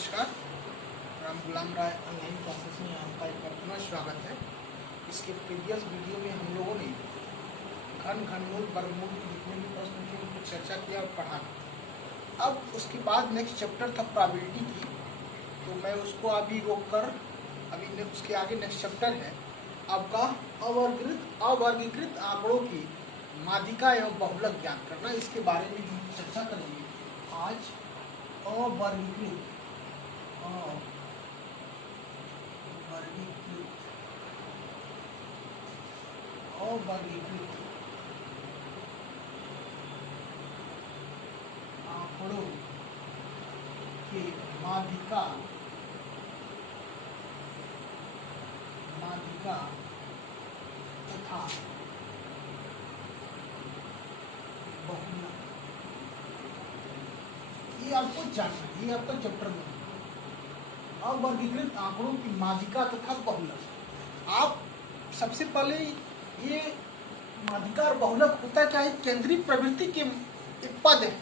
नमस्कार। राम गुलाम राय online classes में आपका एक बार पुनः स्वागत है। इसके प्रीवियस वीडियो में हम लोगों ने घन घनमूल वर्गमूल के जितने भी प्रश्न थे उन पर चर्चा किया और पढ़ा। अब उसके बाद नेक्स्ट चैप्टर था प्रोबेबिलिटी की, तो मैं उसको अभी रोक कर अभी उसके आगे नेक्स्ट चैप्टर है आपका अवर्गीकृत आंकड़ों की माध्यिका एवं बहुलक ज्ञात करना। इसके बारे में हम चर्चा करेंगे आज। अवर्गीकृत आंकड़ों के माध्यिका तथा बहुलक, ये आपको जानना है, ये आपका चैप्टर में अवर्गीकृत आंकड़ों की माध्यिका तथा बहुलक। आप सबसे पहले ये माध्यिका और बहुलक होता क्या है, केंद्रीय प्रवृत्ति के एक पद है।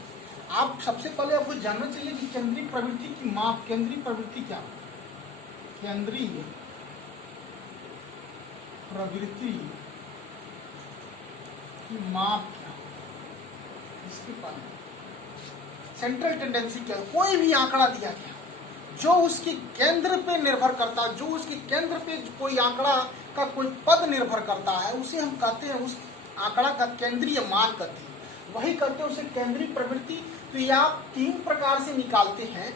आप सबसे पहले आपको जानना चाहिए कि केंद्रीय प्रवृत्ति की माप, केंद्रीय प्रवृत्ति क्या, केंद्रीय प्रवृत्ति की माप क्या, इसके पहले सेंट्रल टेंडेंसी क्या, कोई भी आंकड़ा दिया गया जो उसके केंद्र पे निर्भर करता है, जो उसके केंद्र पे कोई आंकड़ा का कोई पद निर्भर करता है, उसे हम कहते हैं, उस आंकड़ा का केंद्रीय मान कहते हैं, वही कहते हैं उसे केंद्रीय प्रवृत्ति। तो ये आप तीन प्रकार से निकालते हैं।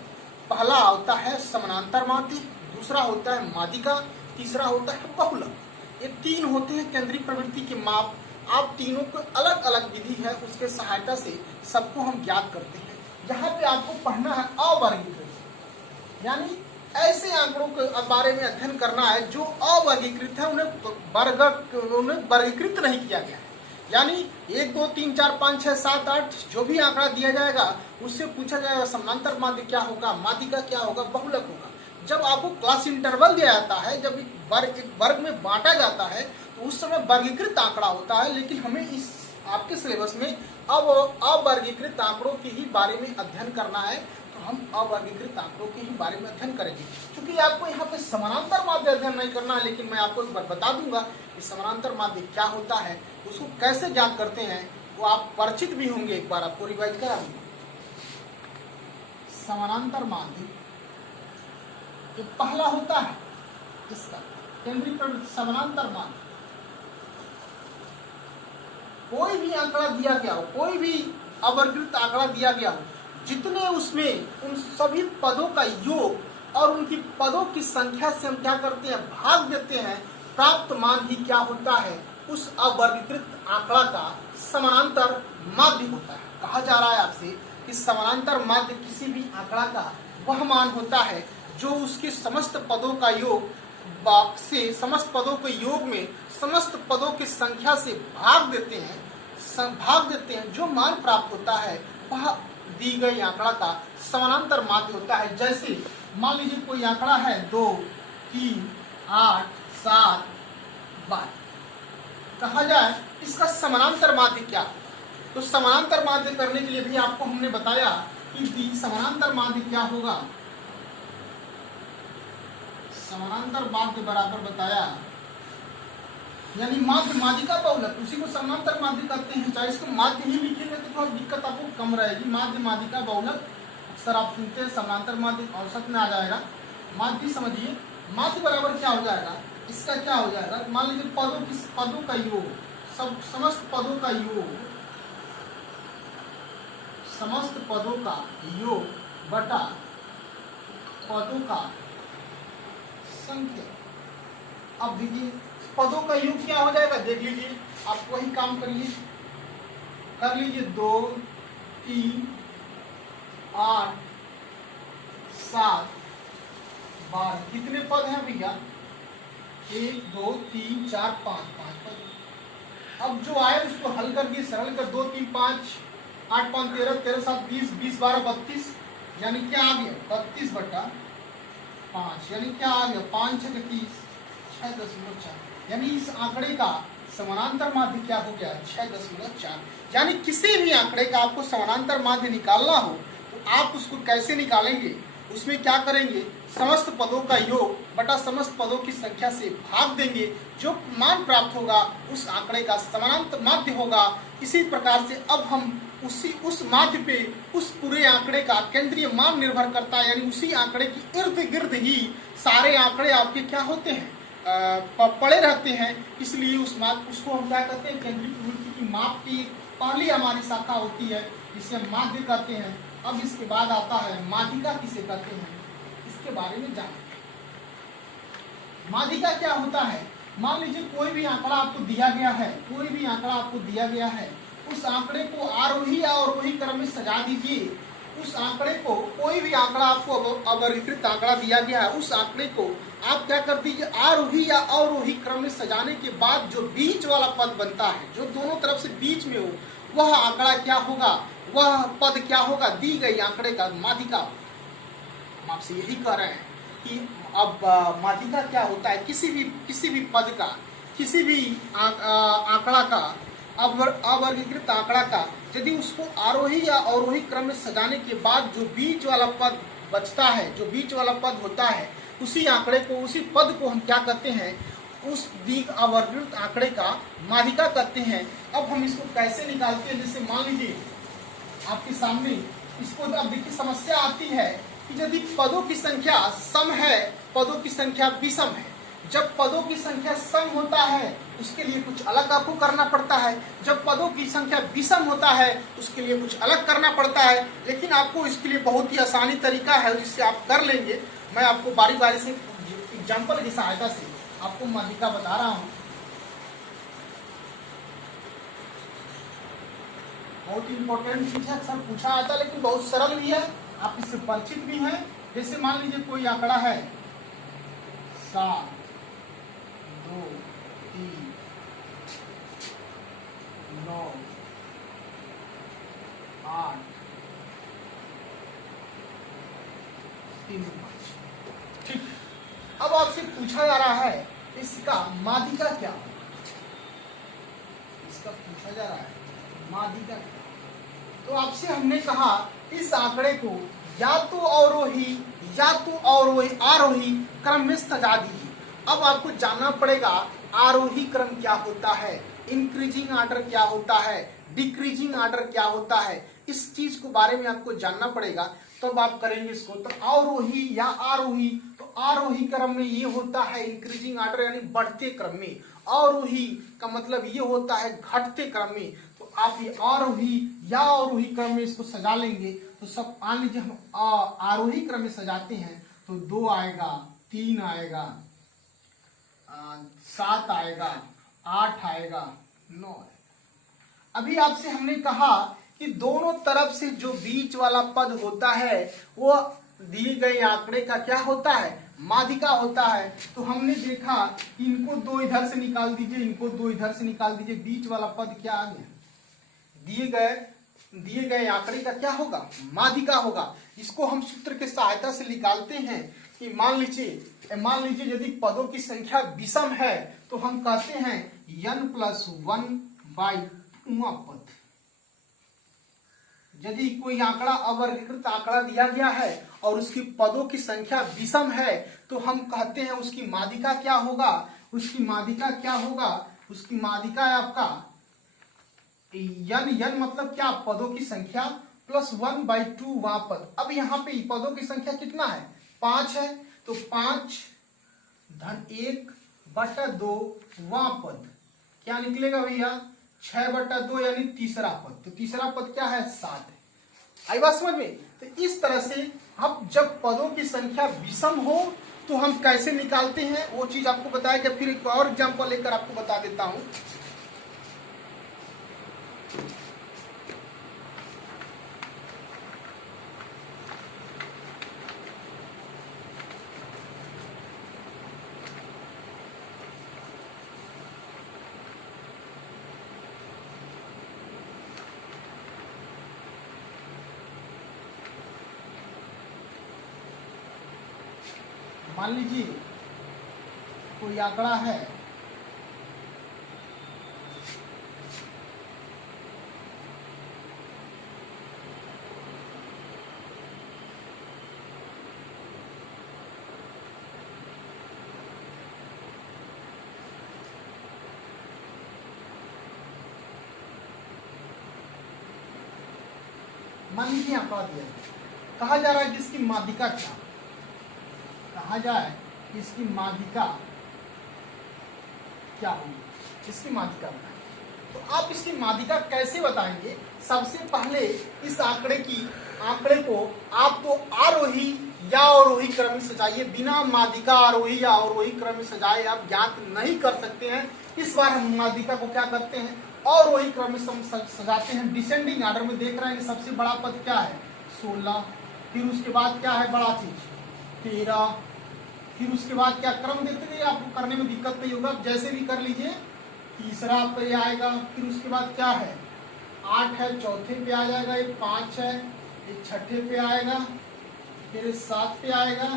पहला होता है समानांतर माध्य, दूसरा होता है माध्यिका, तीसरा होता है बहुलक। ये तीन होते हैं केंद्रीय प्रवृत्ति के माप। आप तीनों को अलग अलग विधि है, उसके सहायता से सबको हम ज्ञात करते हैं। यहाँ पे आपको पढ़ना है अवर्गीकृत, यानी ऐसे आंकड़ों के बारे में अध्ययन करना है जो अवर्गीकृत है, उन्हें वर्गीकृत नहीं किया गया है। यानी 1 2 3 4 5 6 7 8 जो भी आंकड़ा दिया जाएगा उससे पूछा जाएगा समानांतर माध्य क्या होगा, माध्यिका क्या होगा, बहुलक होगा। जब आपको क्लास इंटरवल दिया जाता है, जब एक वर्ग में बांटा जाता है, तो उस समय वर्गीकृत आंकड़ा होता है। लेकिन हमें इस आपके सिलेबस में अब अवर्गीकृत आंकड़ों के ही बारे में अध्ययन करना है, तो हम अवर्गीकृत आंकड़ों के ही बारे में अध्ययन करेंगे। क्योंकि आपको यहाँ पे समानांतर माध्य अध्ययन नहीं करना है, लेकिन मैं आपको एक बार बता दूंगा कि समानांतर माध्य क्या होता है, उसको कैसे ज्ञात करते हैं, वो आप परिचित भी होंगे। एक बार आपको रिवाइज करा दूंगा। समानांतर माध्य ये पहला होता है इसका केंद्रीय प्रवृत्ति। समानांतर माध्य कोई भी आंकड़ा दिया गया हो, कोई भी अवर्गीकृत आंकड़ा दिया गया हो, जितने उसमें उन सभी पदों का योग और उनकी पदों की संख्या से हम क्या करते हैं, भाग देते हैं, प्राप्त मान ही क्या होता है, उस अवर्गीकृत आंकड़ा का समानांतर माध्य होता है। कहा जा रहा है आपसे कि समानांतर माध्य किसी भी आंकड़ा का वह मान होता है जो उसके समस्त पदों का योग से, समस्त पदों के योग में समस्त पदों की संख्या से भाग देते हैं, जो मान प्राप्त होता है वह दी गई आंकड़ा का समानांतर माध्य होता है। जैसे मान लीजिए कोई आंकड़ा है 2 3 8 7 12, कहा जाए इसका समानांतर माध्य क्या। तो समानांतर माध्य करने के लिए भी आपको हमने बताया कि समानांतर माध्य क्या होगा। समानांतर माध्य बराबर बताया, यानी माध्य माध्यिका बहुलक, उसी को समानांतर माध्य कहते हैं। चाहे इसको माध्य ही लिखेंगे तो थोड़ा दिक्कत आपको कम रहेगी। माध्य माध्यिका बहुलक अक्सर आप सुनते हैं, समानांतर माध्य औसत में आ जाएगा। माध्य समझिए, माध्य बराबर क्या हो जाएगा, इसका क्या हो जाएगा, मान लीजिए पदों का योग, समस्त पदों का योग, समस्त पदों का योग बटा पदों का संख्या। अब देखिए पदों का योग क्या हो जाएगा, देख लीजिए, आप वही काम कर लीजिए 2 3 8 7 12 कितने पद हैं भैया, 1 2 3 4 5 पद। अब जो आए उसको हल कर दिए, सरल कर, 2 3 5 8 5 13 13 7 20 20 12 32, यानी क्या आ गया 32 बटा 5, यानी क्या आ गया 5 6 30 6.4, यानी इस आंकड़े का समानांतर माध्य क्या हो गया 6.4। यानी किसी भी आंकड़े का आपको समानांतर माध्य निकालना हो तो आप उसको कैसे निकालेंगे, उसमें क्या करेंगे, समस्त पदों का योग बटा समस्त पदों की संख्या से भाग देंगे, जो मान प्राप्त होगा उस आंकड़े का समानांतर माध्य होगा। इसी प्रकार से अब हम उस माध्य पे उस पूरे आंकड़े का केंद्रीय मान निर्भर करता है, यानी उसी आंकड़े की इर्द गिर्द ही सारे आंकड़े आपके क्या होते हैं, पड़े रहते हैं। इसलिए उसको हम क्या कहते हैं, केंद्रीय प्रवृत्ति की माप की पहली हमारी शाखा होती है जिसे हम माध्य कहते हैं। अब इसके बाद आता है माध्यिका किसे कहते हैं, इसके बारे में जानें। माध्यिका क्या होता है, मान लीजिए कोई भी आंकड़ा आपको दिया गया है, कोई भी आंकड़ा आपको दिया गया है, उस आंकड़े को आरोही या अवरोही क्रम में सजा दीजिए। उस आंकड़े को, कोई भी आंकड़ा आपको अवर्गीकृत आंकड़ा दिया गया है, उस आंकड़े को आप क्या कर दीजिए, आरोही या अवरोही क्रम में सजाने के बाद जो बीच वाला पद बनता है, जो दोनों तरफ से बीच में हो, वह आंकड़ा क्या होगा, वह पद क्या होगा, दी गई आंकड़े का माध्यिका। हम आपसे यही कह रहे हैं कि अब माध्यिका क्या होता है, किसी भी पद का, किसी भी आंकड़ा का, अवर्गीकृत आंकड़ा का, यदि उसको आरोही या अवरोही क्रम में सजाने के बाद जो बीच वाला पद बचता है, जो बीच वाला पद होता है, उसी आंकड़े को, उसी पद को हम क्या कहते हैं, उस दिग अवर्गीकृत आंकड़े का माध्यिका कहते हैं। अब हम इसको कैसे निकालते हैं, जैसे मान लीजिए आपके सामने इसको, अब देखिए समस्या आती है कि यदि पदों की संख्या सम है, पदों की संख्या विषम है। जब पदों की संख्या सम होता है उसके लिए कुछ अलग आपको करना पड़ता है, जब पदों की संख्या विषम होता है उसके लिए कुछ अलग करना पड़ता है। लेकिन आपको इसके लिए बहुत ही आसानी तरीका है जिससे आप कर लेंगे। मैं आपको बारी बारी से एग्जाम्पल की सहायता से आपको माध्यिका बता रहा हूँ। बहुत इंपॉर्टेंट चीज है, अक्सर पूछा आता है, लेकिन बहुत सरल भी है, आप इससे परिचित भी हैं। जैसे मान लीजिए कोई आंकड़ा है 7, 2, 3, 9, 8, 3, 5, ठीक। अब आपसे पूछा जा रहा है इसका माध्यिका क्या होगा, इसका पूछा जा रहा है माध्यिका क्या। तो आपसे हमने कहा इस आंकड़े को या तो अवरोही या तो आरोही क्रम में सजा दीजिए। अब आपको जानना पड़ेगा आरोही क्रम क्या होता है, इंक्रीजिंग आर्डर क्या होता है, डिक्रीजिंग आर्डर क्या होता है, इस चीज को बारे में आपको जानना पड़ेगा, तब आप करेंगे इसको। तो अवरोही या आरोही, तो आरोही क्रम में ये होता है इंक्रीजिंग आर्डर यानी बढ़ते क्रम में, अवरोही का मतलब ये होता है घटते क्रम में। तो आप ये आरोही या अवरोही क्रम में इसको सजा लेंगे। तो सब मान लीजिए हम आरोही क्रम में सजाते हैं तो 2 आएगा, 3 आएगा, 7 आएगा, 8 आएगा, 9 आएगा। अभी आपसे हमने कहा कि दोनों तरफ से जो बीच वाला पद होता है वो दिए गए आंकड़े का क्या होता है, माध्यिका होता है। तो हमने देखा इनको 2 इधर से निकाल दीजिए, इनको 2 इधर से निकाल दीजिए, बीच वाला पद क्या आ गया, दिए गए आंकड़े का क्या होगा, माध्यिका होगा। इसको हम सूत्र के सहायता से निकालते हैं कि मान लीजिए यदि पदों की संख्या विषम है तो हम कहते हैं n+1/2 पद। यदि कोई आंकड़ा अवर्गीकृत आंकड़ा दिया गया है और उसकी पदों की संख्या विषम है तो हम कहते हैं उसकी माध्यिका क्या होगा, उसकी माध्यिका क्या होगा, उसकी माध्यिका है आपका n मतलब क्या, पदों की संख्या +1/2 वहां पद। अब यहाँ पे पदों की संख्या कितना है, 5 है, तो 5-1/2 वहां पद क्या निकलेगा भैया, 6/2 यानी तीसरा पद। तो तीसरा पद क्या है, 7 है। आई बात समझ में। तो इस तरह से हम जब पदों की संख्या विषम हो तो हम कैसे निकालते हैं वो चीज आपको बताया गया। फिर एक और एग्जांपल लेकर आपको बता देता हूं। मान लीजिए कोई आंकड़ा है मान लीजिए आंकड़ा दिया है, कहा जा रहा है कि इसकी माध्यिका क्या, कहा जाए कि इसकी माध्यिका क्या होगी, इसकी माध्यिका बताएं। तो आप इसकी माध्यिका कैसे बताएंगे? सबसे पहले इस आंकड़े को आप तो आरोही या अवरोही क्रम में सजाइए। बिना माध्यिका आरोही या अवरोही क्रम में सजाए आप ज्ञात नहीं कर सकते हैं। इस बार हम माध्यिका को क्या करते हैं, अवरोही क्रम में सजाते हैं। डिसेंडिंग ऑर्डर में देख रहे हैं कि सबसे बड़ा पद क्या है 16, फिर उसके बाद क्या है बड़ा चीज 13, फिर उसके बाद क्या क्रम देते गए, आपको करने में दिक्कत नहीं होगा, जैसे भी कर लीजिए। तीसरा पे आएगा, फिर उसके बाद क्या है 8 है, चौथे पे आ जाएगा, ये 5 है, ये छठे पे आएगा, फिर 7 पे आएगा,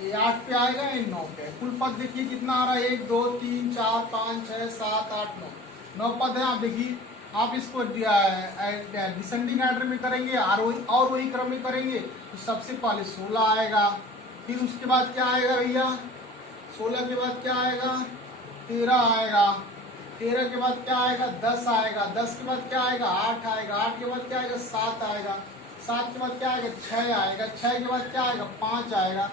ये 8 पे आएगा, ये 9 पे। कुल पद देखिए कितना आ रहा है 1 2 3 4 5 6 7 8 9 पद है। आप देखिए, आप इसको डिसेंडिंग ऑर्डर में करेंगे और वही क्रम में करेंगे तो सबसे पहले 16 आएगा, फिर उसके बाद क्या आएगा भैया 16 के बाद क्या आएगा 13 आएगा, 13 के बाद क्या आएगा 10 आएगा, 10 के बाद क्या आएगा 8 आएगा, 8 के बाद क्या आएगा 7 आएगा, 7 के बाद क्या आएगा 6 आएगा, 6 के बाद क्या आएगा 5 आएगा,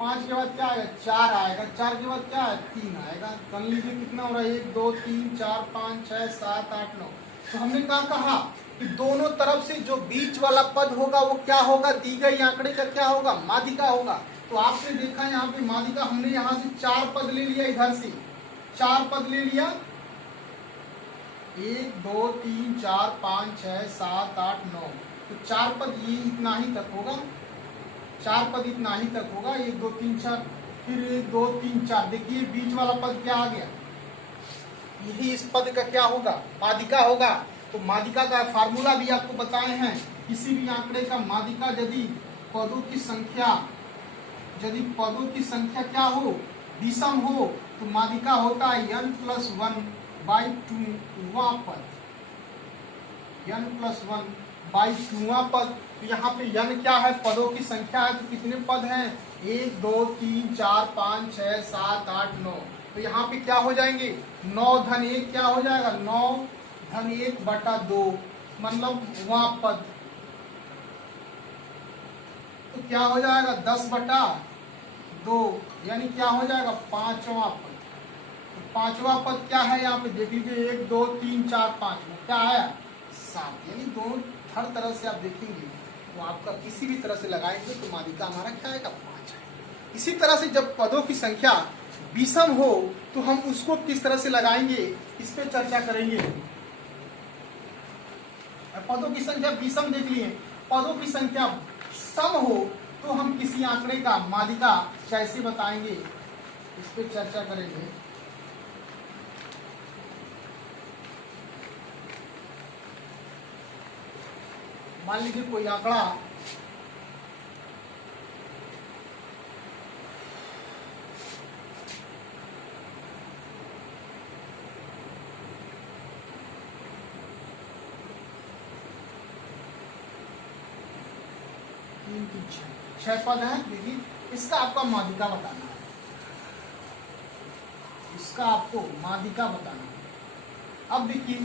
5 के बाद क्या आएगा 4 आएगा, 4 के बाद क्या है 3 आएगा। कर लीजिए कितना हो रहा है 1 2 3 4 5 6 7 8 9। तो हमने कहा कि दोनों तरफ से जो बीच वाला पद होगा वो क्या होगा, दी गई आंकड़े का क्या होगा, माध्यिका होगा। तो आपने देखा यहाँ पे माध्यिका, हमने यहाँ से 4 पद ले लिया, इधर से 4 पद ले लिया, 1 2 3 4 5 6 7 8 9। तो 4 पद ये इतना ही तक होगा, 4 पद इतना ही तक होगा, 1 2 3 4, फिर 1 2 3 4। देखिए बीच वाला पद क्या आ गया, यही इस पद का क्या होगा, माध्यिका होगा। तो माध्यिका का फार्मूला भी आपको बताए हैं। किसी भी आंकड़े का माध्यिका यदि पदों की संख्या क्या हो, विषम हो, तो माध्यिका होता है n+1/2वां पद, n+1/2वां पद। तो यहाँ पे n क्या है, पदों की संख्या है। तो कितने पद हैं 1 2 3 4 5 6 7 8 9। तो यहाँ पे क्या हो जाएंगे 9 धन 1 क्या हो जाएगा 9 धन 1/2, मतलब वहां पद। तो क्या हो जाएगा 10/2, यानी क्या हो जाएगा 5वां पद। तो 5वां पद क्या है, यहाँ पे देख लीजिए 1 2 3 4 5 में क्या है 7, यानी दोनों हर तरह से आप देखेंगे तो आपका किसी भी तरह से लगाएंगे तो माध्यिका हमारा क्या आएगा 5 है। इसी तरह से जब पदों की संख्या विषम हो तो हम उसको किस तरह से लगाएंगे, इस पे चर्चा करेंगे। पदों की संख्या विषम देख लिए, पदों की संख्या सम हो तो हम किसी आंकड़े का माध्यिका कैसे बताएंगे, इस पे चर्चा करेंगे। मान लीजिए कोई आंकड़ा छह पद है। देखिए इसका आपका माध्यिका बताना है, इसका आपको माध्यिका बताना है। अब देखिए,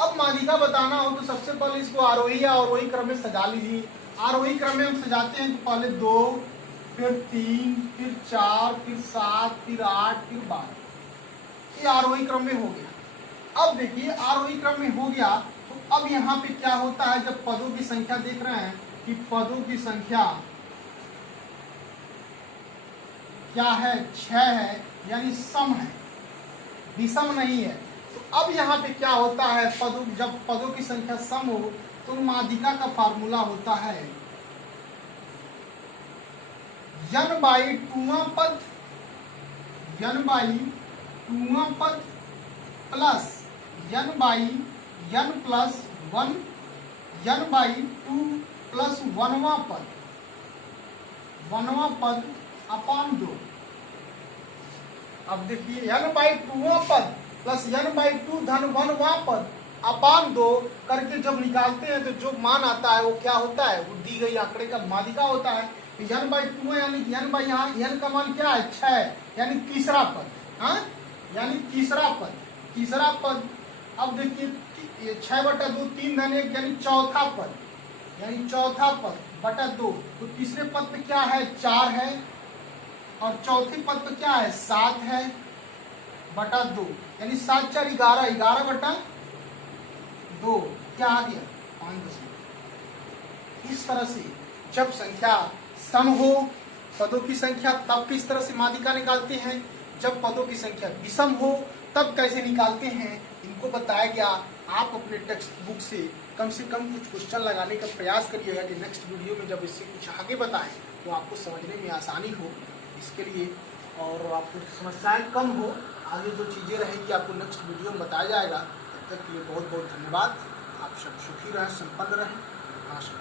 अब माध्यिका बताना हो तो सबसे पहले इसको आरोही या अवरोही क्रम में सजा लीजिए। आरोही क्रम में हम सजाते हैं तो पहले 2, फिर 3, फिर 4, फिर 7, फिर 8, फिर 12। ये आरोही क्रम में हो गया। अब देखिए आरोही क्रम में हो गया तो अब यहाँ पे क्या होता है, जब पदों की संख्या देख रहे हैं कि पदों की संख्या क्या है 6 है, यानी सम है, विषम नहीं है। तो अब यहाँ पे क्या होता है, जब पदों की संख्या सम हो तो माध्यिका का फार्मूला होता है n/2वां पद, n/2वां पद प्लस n/n+1, n/2 प्लस 1वां पद, 1वां पद अपान 2। अब देखिए n/2वां पद प्लस n/2 धन 1वां पद अपान 2 करके जब निकालते हैं तो जो मान आता है वो क्या होता है, वो दी गई आंकड़े का माध्यिका होता है। तो n/2 यानी यहाँ n का मान क्या है 6, यानी तीसरा पद, हाँ यानी तीसरा पद। अब देखिए 6/2 3 धन 1 यानी चौथा पद, यानी चौथा पद बटा 2। तो तीसरे पद पे क्या है 4 है और चौथे पद पे क्या है 7 है बटा 2, यानी 7 4 11, 11 बटा 2 क्या आ गया 5। इस तरह से जब संख्या सम हो पदों की संख्या तब किस तरह से माध्यिका निकालते हैं, जब पदों की संख्या विषम हो तब कैसे निकालते हैं, इनको बताया गया। आप अपने टेक्स्ट बुक से कम कुछ क्वेश्चन लगाने का प्रयास करिएगा कि नेक्स्ट वीडियो में जब इससे कुछ आगे बताएं तो आपको समझने में आसानी हो इसके लिए, और आपको समस्याएं कम हो। आगे जो चीज़ें रहेंगी आपको नेक्स्ट वीडियो में बताया जाएगा। तब तक के लिए बहुत बहुत धन्यवाद। आप सब सुखी रहें, संपन्न रहें। नमस्कार।